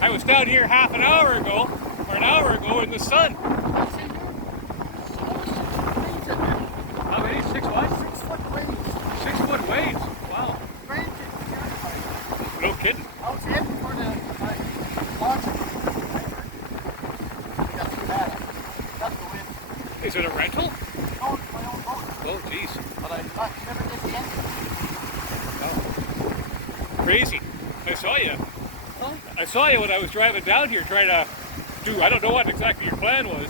I was down here half an hour ago, or an hour ago in the sun. How many? 6 what? 6 foot waves. 6 foot waves. Wow. Rain kicked the airplane. No kidding. I was heading for the launch. Got too bad. That's the wind. Is it a rental? No, it's my own boat. Oh, geez. But I never did the engine. Oh. Crazy. I saw you. Huh? I saw you when I was driving down here trying to do, I don't know what exactly your plan was.